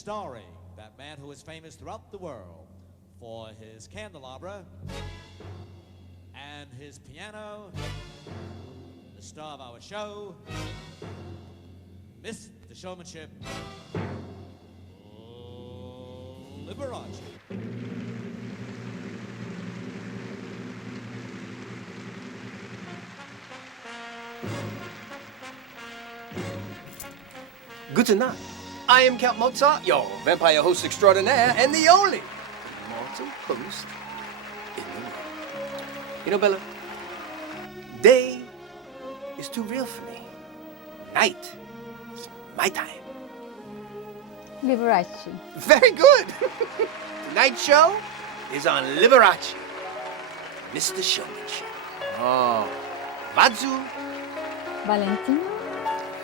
starring that man who is famous throughout the world for his candelabra and his piano, the star of our show, Miss the Showmanship, Liberace. Guten Nacht. I am Count Mozart, your vampire host extraordinaire, and the only mortal host in the world. You know, Bella, day is too real for me. Night is my time. Liberace. Very good. The night show is on Liberace. Mr. Showmanship. Oh, Vazu. Valentino.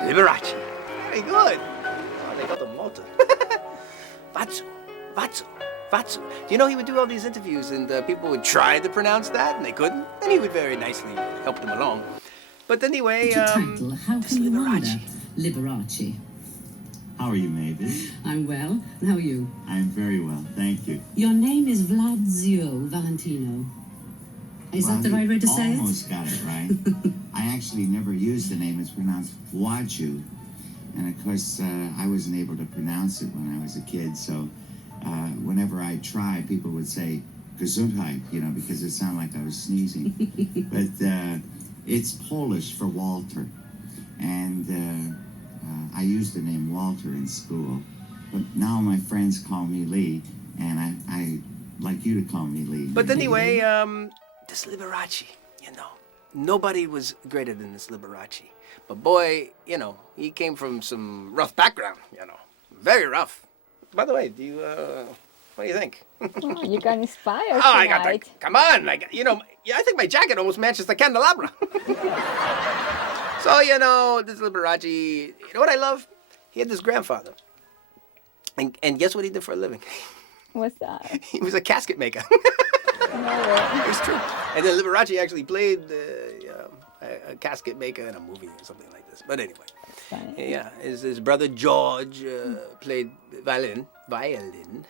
Liberace. Very good. Oh, they got the Malta. Vazu. Do you know he would do all these interviews and people would try to pronounce that and they couldn't? And he would very nicely help them along. But anyway, Title, how this can you Liberace. wonder? Liberace. How are you, Mavis? I'm well. And how are you? I'm very well, thank you. Your name is Vladzio Valentino. Is that the right way to say it? Almost got it right. I actually never used the name. It's pronounced Waju. And of course, I wasn't able to pronounce it when I was a kid, so whenever I tried, people would say Gesundheit, because it sounded like I was sneezing. But it's Polish for Walter. And I used the name Walter in school. But now my friends call me Lee, and I like you to call me Lee. But anyway, this Liberace, nobody was greater than this Liberace. But boy, he came from some rough background, very rough. By the way, what do you think? Oh, you got inspired Oh, I got tonight. come on, I think my jacket almost matches the candelabra. So, this Liberace, you know what I love? He had this grandfather. And guess what he did for a living? What's that? He was a casket maker. No way. It's true. And then Liberace actually played a casket maker in a movie or something like this. But anyway, Funny. yeah, his brother George played violin.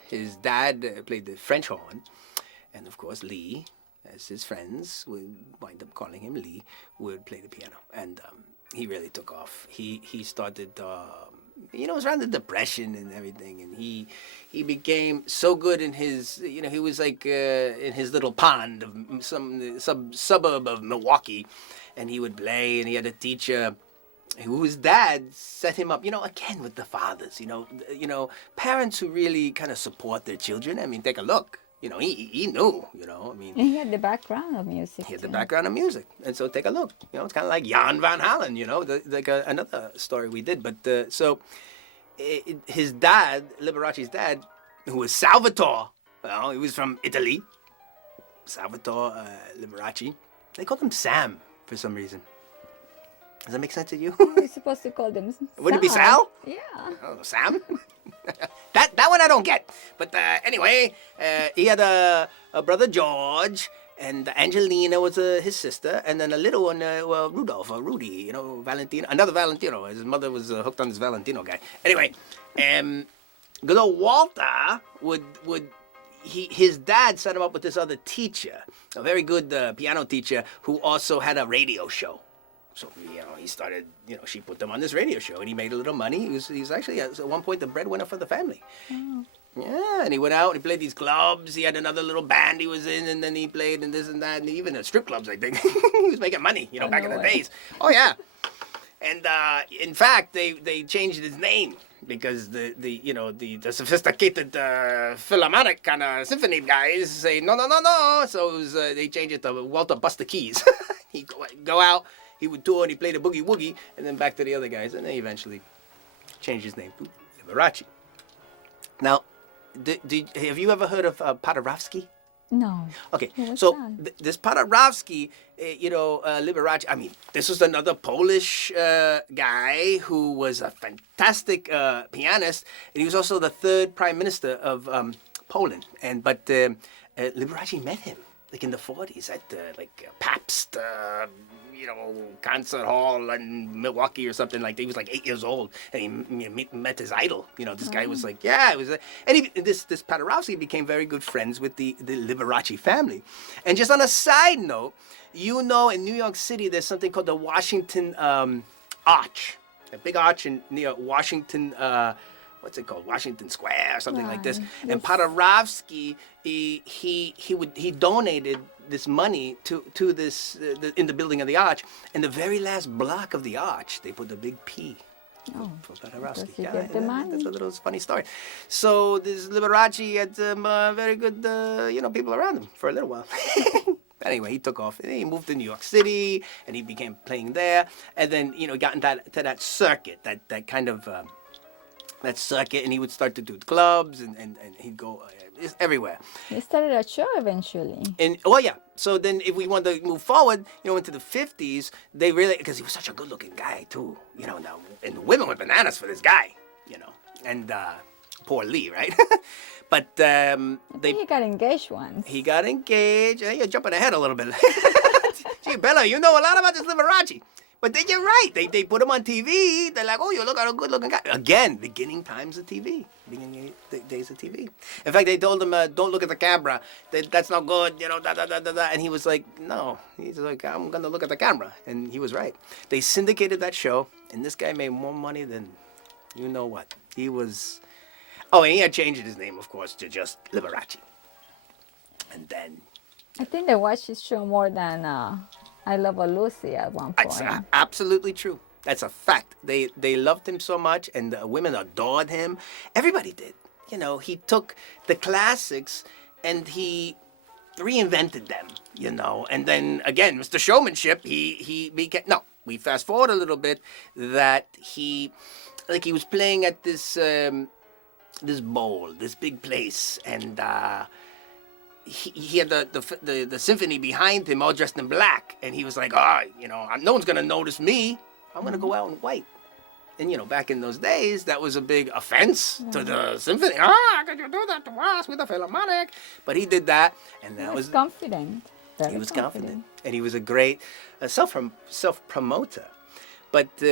His dad played the French horn. And of course, Lee, as his friends would wind up calling him Lee, would play the piano. And he really took off. He started... it was around the Depression and everything, and he became so good in his, he was like in his little pond of some suburb of Milwaukee, and he would play, and he had a teacher whose dad set him up, again with the fathers, parents who really kind of support their children. I mean, take a look. He knew, And he had the background of music. He had the too. background of music. And so take a look. It's kind of like Jan van Halen, like another story we did. But so his dad, Liberace's dad, who was Salvatore, he was from Italy. Salvatore Liberace. They called him Sam for some reason. Does that make sense to you? You're supposed to call them Would it be Sal? Yeah. Oh, Sam? that one I don't get. But anyway, he had a brother George, and Angelina was his sister, and then a little one, Rudolph, or Rudy, Valentino, another Valentino. His mother was hooked on this Valentino guy. Anyway, good old Walter his dad set him up with this other teacher, a very good piano teacher who also had a radio show. So, he started, she put them on this radio show, and he made a little money. He was actually, at one point, the breadwinner for the family. Oh. Yeah, and he went out, and he played these clubs. He had another little band he was in, and then he played and this and that, and even at strip clubs, I think. He was making money, back in the days. Oh, yeah. And, in fact, they changed his name because the sophisticated Philharmonic kind of symphony guys say, no. So they changed it to Walter Buster Keys. He'd go out. He would tour and he played a boogie woogie, and then back to the other guys, and then he eventually changed his name to Liberace. Now, have you ever heard of Paderewski? No. Okay, What's so that? this Paderewski, Liberace, I mean, this was another Polish guy who was a fantastic pianist, and he was also the third prime minister of Poland. But Liberace met him like in the 40s at Pabst, concert hall in Milwaukee or something like that. He was like 8 years old, and he met his idol. This guy was like, it was, and this Paderewski became very good friends with the Liberace family. And just on a side note, in New York City, there's something called the Washington Arch, a big arch near Washington. What's it called? Washington Square or something like this. Yes. And Paderewski, he donated this money to this in the building of the arch. And the very last block of the arch, they put the big P. Oh, For Paderewski. does he get the money? That's a little funny story. So this Liberace had some very good, people around him for a little while. Anyway, he took off. He moved to New York City, and he began playing there. And then, got into that circuit, that kind of that circuit, and he would start to do clubs, and he'd go everywhere. He started a show eventually. And so then if we want to move forward, into the 50s, they really, because he was such a good-looking guy too, now, and the women went bananas for this guy, and poor Lee, right? But I think he got engaged once. he got engaged. You're jumping ahead a little bit. Gee, Bella, you know a lot about this Liberace. But then you're right. They put him on TV. They're like, oh, you look at a good-looking guy. Again, beginning times of TV. Beginning days of TV. In fact, they told him, don't look at the camera. That's not good, da-da-da-da-da. And he was like, no. He's like, I'm going to look at the camera. And he was right. They syndicated that show, and this guy made more money than you know what. He was... Oh, and he had changed his name, of course, to just Liberace. And then... I think they watched his show more than I Love a Lucy at one point. It's absolutely true. That's a fact. They loved him so much, and the women adored him. Everybody did. He took the classics and he reinvented them, And then, again, Mr. Showmanship, he became... No, we fast forward a little bit, that he was playing at this bowl, this big place, and... He had the symphony behind him all dressed in black, and he was like, no one's gonna notice me. I'm gonna go out in white. And back in those days, that was a big offense to the symphony. Could you do that to us with a Philharmonic? But he did that, and that was confident. He was confident, and he was a great self-promoter. But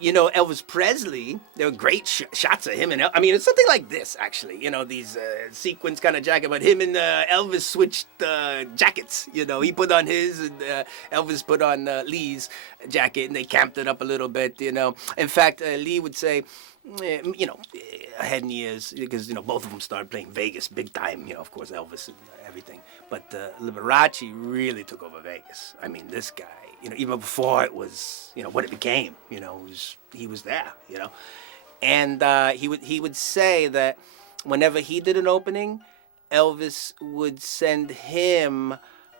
Elvis Presley, there were great shots of him and it's something like this, actually. These sequins kind of jacket, but him and Elvis switched jackets. He put on his, and Elvis put on Lee's jacket, and they camped it up a little bit, In fact, Lee would say, ahead in years, because, both of them started playing Vegas big time, of course, Elvis and everything. But Liberace really took over Vegas. I mean, this guy, even before it was, what it became, he was there, And he would say that whenever he did an opening, Elvis would send him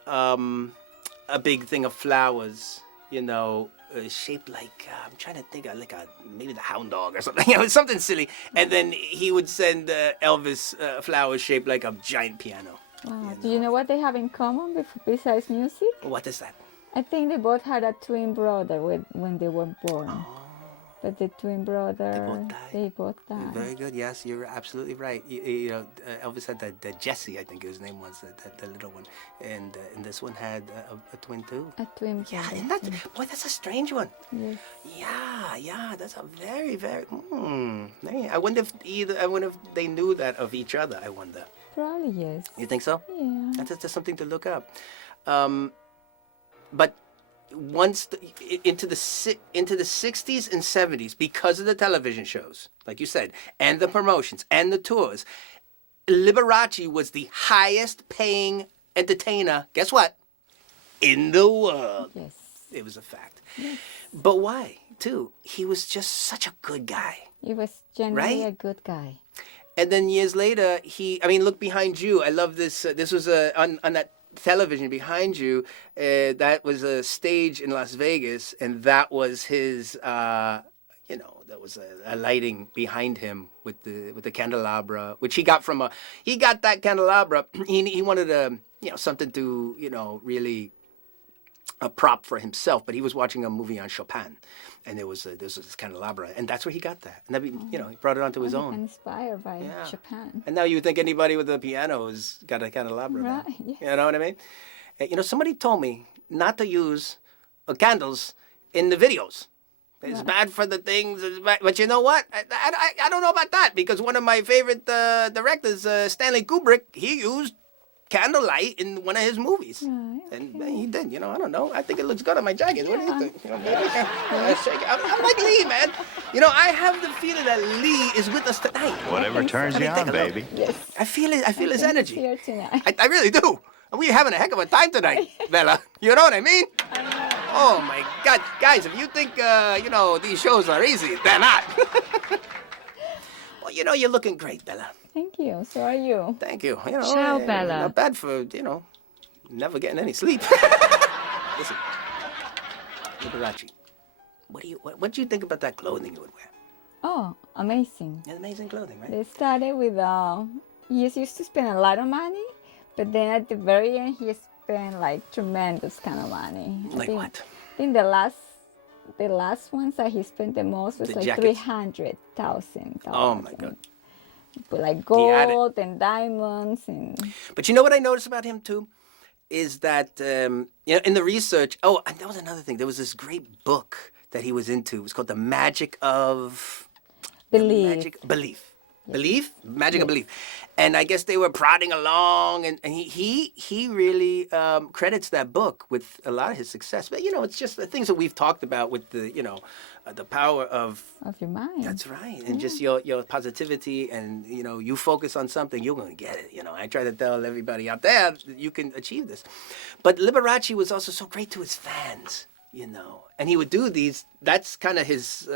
a big thing of flowers, shaped like, I'm trying to think of maybe the hound dog or something, something silly. And then he would send Elvis flowers shaped like a giant piano. Wow. Do you know what they have in common besides music? What is that? I think they both had a twin brother when they were born. Oh. But the twin brother, they both died. Very good. Yes, you're absolutely right. Elvis had that Jesse, I think his name was, the little one, and this one had a twin too. A twin brother. Yeah, and that's a strange one. Yes. Yeah, that's a very, very. I wonder if they knew that of each other. I wonder. Probably yes. You think so? Yeah. That's just something to look up. But once into the 60s and 70s, because of the television shows, like you said, and the promotions and the tours, Liberace was the highest paying entertainer, guess what? In the world. Yes. It was a fact. Yes. But why, too? He was just such a good guy. He was generally Right? a good guy. And then years later, look behind you. I love this. This was on that television behind you. That was a stage in Las Vegas, and that was his. That was a lighting behind him with the candelabra, which he got from He got that candelabra. He wanted something to really a prop for himself, but he was watching a movie on Chopin, and there was this candelabra, and that's where he got that. And that, you know, he brought it onto his own. Inspired by Yeah. Japan. And now you would think anybody with a piano has got a candelabra. now. Right, yes. You know what I mean? You know, somebody told me not to use candles in the videos. It's bad for the things. But you know what? I don't know about that, because one of my favorite directors, Stanley Kubrick, he used candlelight in one of his movies. Right, And he did, you know, I don't know. I think it looks good on my jacket. What do you think? You know, maybe I like Lee, man. You know, I have the feeling that Lee is with us tonight. Whatever turns you on, baby. Yes. I feel it. I feel his energy. Here tonight. I really do. We're having a heck of a time tonight, Bella. You know what I mean? Oh, my God. Guys, if you think, you know, these shows are easy, they're not. Well, you know, you're looking great, Bella. Thank you. So are you. Thank you. You know, Ciao, Bella. Not bad for, you know, never getting any sleep. Listen, Liberace, what do you think about that clothing you would wear? Oh, amazing. It's amazing clothing, right? They started with, he used to spend a lot of money, but then at the very end, he spent like tremendous kind of money. Like what? I think the last ones that he spent the most was The like jackets. $300,000. Oh, my God. But like He had it. gold and diamonds and But you know what I noticed about him, too? Is that, you know, in the research, oh, and that was another thing. There was this great book that he was into. It was called The Magic of... belief. Belief? Magic of belief. And I guess they were prodding along, and he really credits that book with a lot of his success. But, you know, it's just the things that we've talked about with the, you know, the power of... Of your mind. That's right. And just your positivity, and, you know, you focus on something, you're going to get it. You know, I try to tell everybody out there that you can achieve this. But Liberace was also so great to his fans, you know. And he would do these, that's kind of his,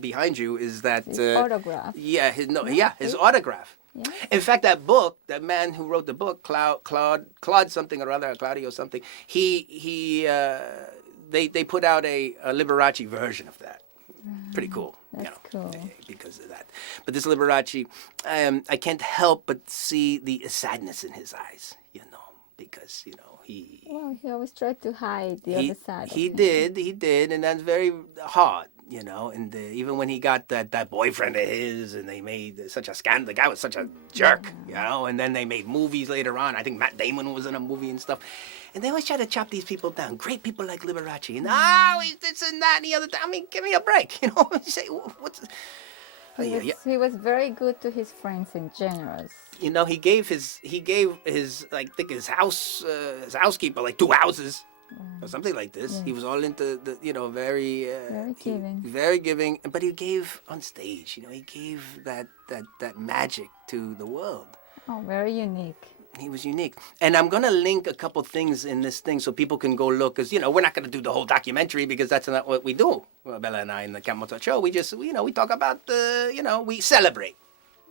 behind you, is that... His autograph. Yeah, his autograph. Yeah. In fact, that book, that man who wrote the book, Claude something or other, Claudio something, they put out a Liberace version of that. Pretty cool. That's cool. Because of that. But this Liberace, I can't help but see the sadness in his eyes, you know, because, you know, Well, he always tried to hide the other side of he him. did, and that's very hard, you know. And even when he got that boyfriend of his, and they made such a scandal, the guy was such a jerk, you know. And then they made movies later on. I think Matt Damon was in a movie and stuff. And they always try to chop these people down. Great people like Liberace, and he's this and that and the other. I mean, give me a break, you know. Say what's. He was very good to his friends and generous. You know, he gave his like, I think his housekeeper like 2 houses or something like this. Yes. He was all into the, you know, very giving. very giving. But he gave on stage. You know, he gave that magic to the world. Oh, very unique. He was unique. And I'm going to link a couple things in this thing so people can go look. Because, you know, we're not going to do the whole documentary because that's not what we do. Well, Bella and I in the Count Mozart show, we just, you know, we talk about, you know, we celebrate.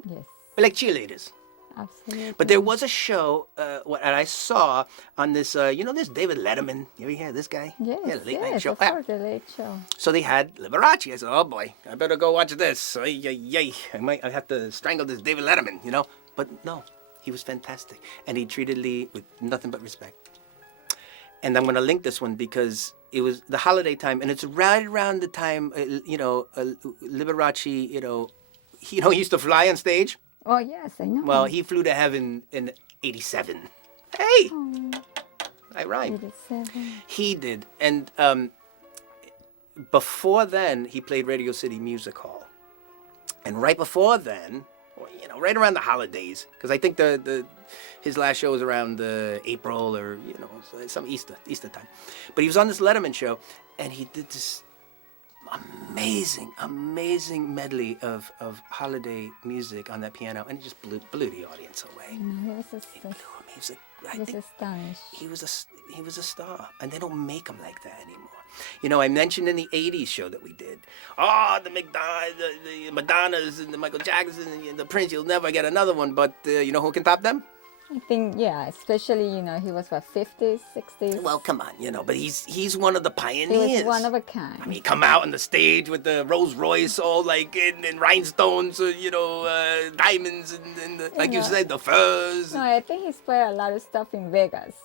Yes, We're like cheerleaders. absolutely. But there was a show that I saw on this, you know, this David Letterman. You ever hear this guy? Yes, Yeah, late night yes, show. of course, the late show. So they had Liberace. I said, oh boy, I better go watch this. Yay. I have to strangle this David Letterman, you know. But no, he was fantastic. And he treated Lee with nothing but respect. And I'm going to link this one because it was the holiday time. And it's right around the time, you know, Liberace, you know, he used to fly on stage. Oh, yes, I know. Well, he flew to heaven in 87. Hey! I rhymed. 87. He did. And before then, he played Radio City Music Hall. And right before then, you know, right around the holidays, because I think his last show was around April or, you know, some Easter time. But he was on this Letterman show, and he did this amazing medley of holiday music on that piano, and it just blew the audience away. He was I think astonished. he was a star, and they don't make them like that anymore. You know, I mentioned in the '80s show that we did, the Madonnas and the Michael Jacksons and the Prince. You'll never get another one, but you know who can top them? I think, yeah, especially, he was what, 50s, 60s? Well, come on, but he's one of the He pioneers. was one of a kind. I mean, come out on the stage with the Rolls Royce all like in rhinestones, diamonds, and like you said, the furs. No, I think he played a lot of stuff in Vegas,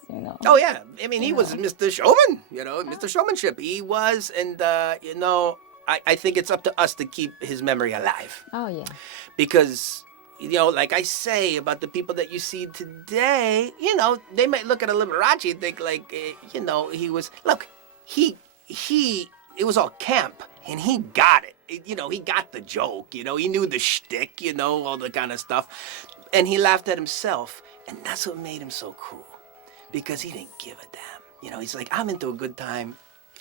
Oh, yeah. I mean, he was Mr. Showman, Mr. Showmanship. He was, and, I think it's up to us to keep his memory alive. Oh, yeah. Because, like I say about the people that you see today, they might look at a Liberace and think like, he was, look, it was all camp, and he got it. He got the joke, he knew the shtick, all the kind of stuff. And he laughed at himself, and that's what made him so cool. Because he didn't give a damn. He's like, I'm into a good time.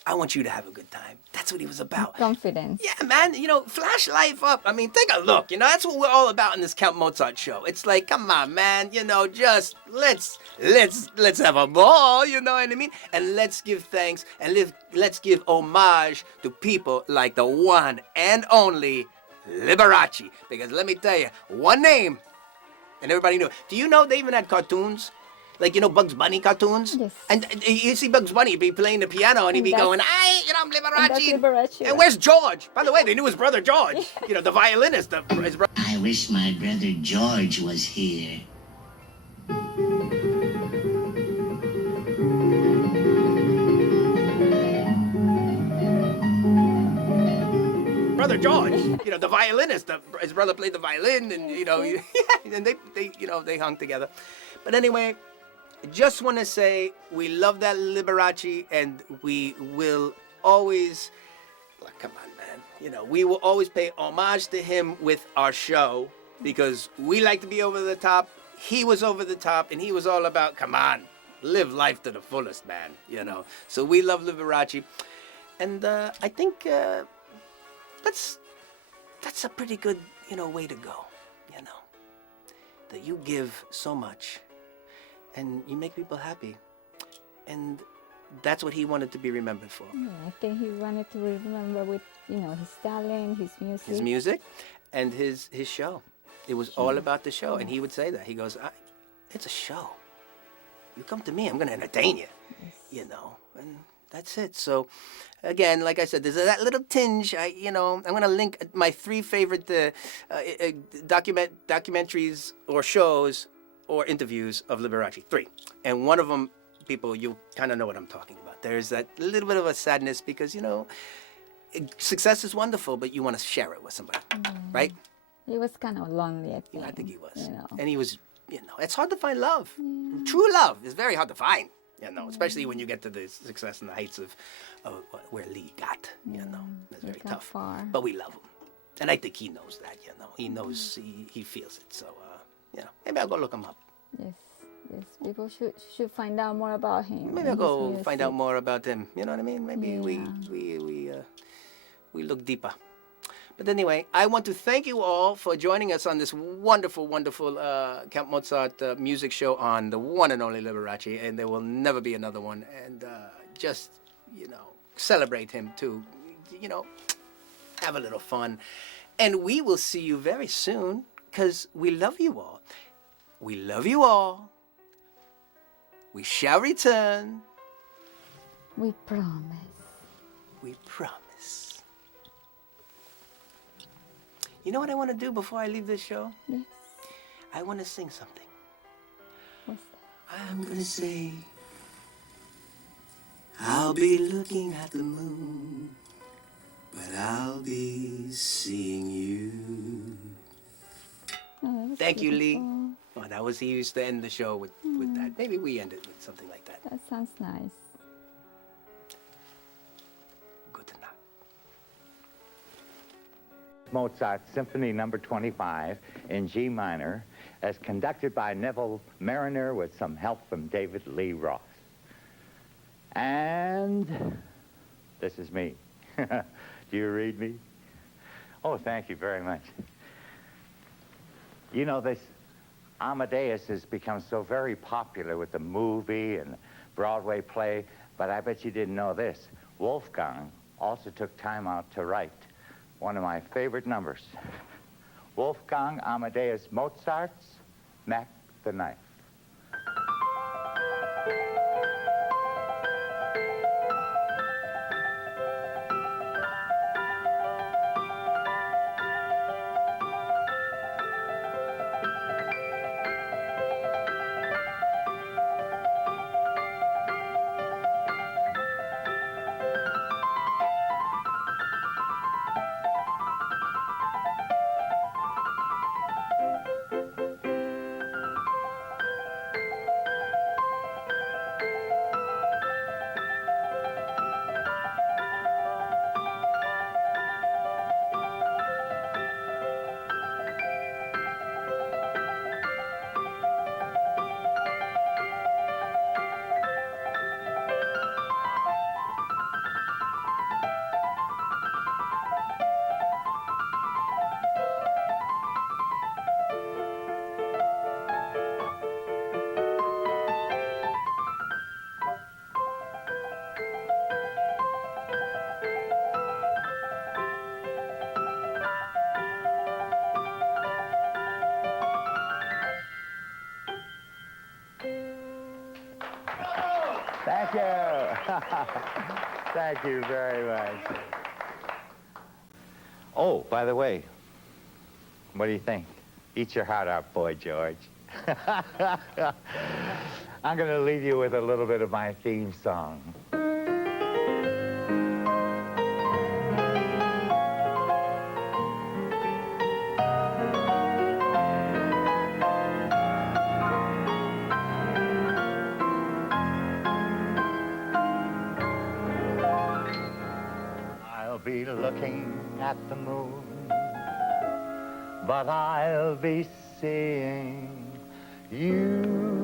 I want you to have a good time. That's what he was about. Confidence. Yeah, man, flash life up. I mean, take a look, that's what we're all about in this Count Mozart show. It's like, come on, man, just let's have a ball, you know what I mean? And let's give thanks and let's give homage to people like the one and only Liberace. Because let me tell you, one name, and everybody knew. Do you know they even had cartoons? Like, Bugs Bunny cartoons? Yes. And you see Bugs Bunny be playing the piano and he'd be going, hey, I'm Liberace. And that's Liberace. And where's George? By the way, they knew his brother George. The violinist. His brother. I wish my brother George was here. Brother George, the violinist. His brother played the violin, and and they hung together. But anyway, just want to say we love that Liberace, and we will always. Come on, man. We will always pay homage to him with our show because we like to be over the top. He was over the top, and he was all about, come on, live life to the fullest, man. So we love Liberace, and I think. That's a pretty good, way to go, that you give so much and you make people happy. And that's what he wanted to be remembered for. Yeah, I think he wanted to remember with, his talent, his music. His music and his show. It was all about the show. And he would say that. He goes, it's a show. You come to me, I'm going to entertain you, and that's it. So, again, like I said, there's that little tinge. I'm going to link my 3 favorite documentaries or shows or interviews of Liberace. 3. And one of them, people, you kind of know what I'm talking about. There's that little bit of a sadness because, success is wonderful, but you want to share it with somebody, right? He was kind of lonely, I think. I think he was. And he was, it's hard to find love. True love is very hard to find. Especially when you get to the success and the heights of where Lee got, That's very tough. Far. But we love him. And I think he knows that, He knows, he feels it. So, maybe I'll go look him up. Yes. People should find out more about him. Maybe I'll go find out more about him. You know what I mean? Maybe we look deeper. But anyway, I want to thank you all for joining us on this wonderful, wonderful Count Mozart music show on the one and only Liberace, and there will never be another one. And just, celebrate him too, have a little fun. And we will see you very soon, because we love you all. We love you all. We shall return. We promise. We promise. You know what I want to do before I leave this show? Yes. I want to sing something. What's that? I'm going to say, I'll be looking at the moon, but I'll be seeing you. Oh, Thank you, Lee. beautiful. Oh, that was, he used to end the show with that. Maybe we end it with something like that. That sounds nice. Good to know. Mozart Symphony Number 25 in G minor, as conducted by Neville Mariner with some help from David Lee Roth. And this is me. Do you read me? Oh, thank you very much. This Amadeus has become so very popular with the movie and Broadway play, but I bet you didn't know this. Wolfgang also took time out to write one of my favorite numbers. Wolfgang Amadeus Mozart's Mac the Knife. Thank you. Thank you very much. Oh, by the way, what do you think? Eat your heart out, Boy George. I'm going to leave you with a little bit of my theme song. I'll be looking at the moon, but I'll be seeing you.